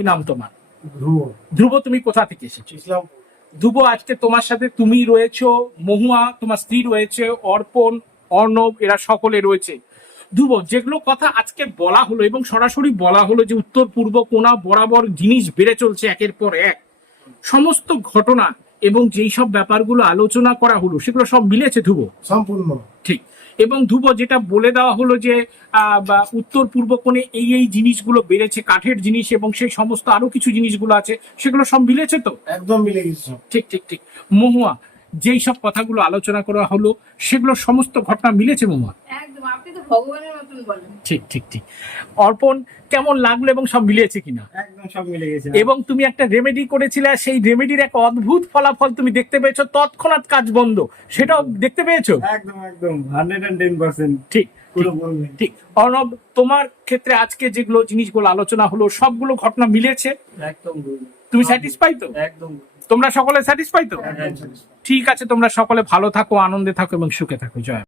কি নাম তোমার? ধ্রুব। ধ্রুব তুমি কোথা থেকে এসেছ? ইসলাম ধ্রুব আজকে তোমার সাথে তুমি রয়েছো মহুয়া তোমার স্ত্রী রয়েছে অর্পণ অর্ণব এরা সকলে রয়েছে। ধ্রুব যেগুলো কথা আজকে বলা হলো এবং সরাসরি বলা হলো যে উত্তর পূর্ব কোনা বরাবর জিনিস বেড়ে চলছে একের পর এক সমস্ত ঘটনা এবং যেই সব ব্যাপারগুলো আলোচনা করা হলো সেগুলো সব মিলেছে ধ্রুব? সম্পূর্ণ। ঠিক। এবং ধ্রুব যেটা বলে দেওয়া হলো যে আহ, উত্তর পূর্ব কোণে এই এই জিনিসগুলো বেড়েছে কাঠের জিনিস এবং সেই সমস্ত আরও কিছু জিনিসগুলো আছে সেগুলো সব মিলেছে তো? একদম মিলে গেছে সব। ঠিক ঠিক ঠিক। মহুয়া যেই সব কথাগুলো আলোচনা করা হলো সেগুলো সমস্ত ঘটনা মিলেছে মহুয়া? একদম আপনি তো ভগবানের মতন বলেন। ঠিক ঠিক ঠিক। অর্পণ কেমন লাগল এবং সব মিলেছে কিনা? একদম সব মিলে গেছে এবং তুমি একটা রেমেডি করেছিলে সেই রেমেডির এক অদ্ভুত ফলাফল তুমি দেখতে পেয়েছ তৎক্ষণাৎ কাজ বন্ধ। সেটাও দেখতে পেয়েছ? একদম একদম হান্ড্রেড অ্যান্ড টেন পার্সেন্ট ঠিক ঠিক অর্ণব তোমার ক্ষেত্রে আজকে যেগুলো জিনিসগুলো আলোচনা হলো সবগুলো ঘটনা মিলেছে? একদম তুমি স্যাটিসফাই তো? একদম তোমরা সকলে স্যাটিসফাই তো? ঠিক আছে তোমরা সকলে ভালো থাকো আনন্দে থাকো এবং সুখে থাকো। জয়।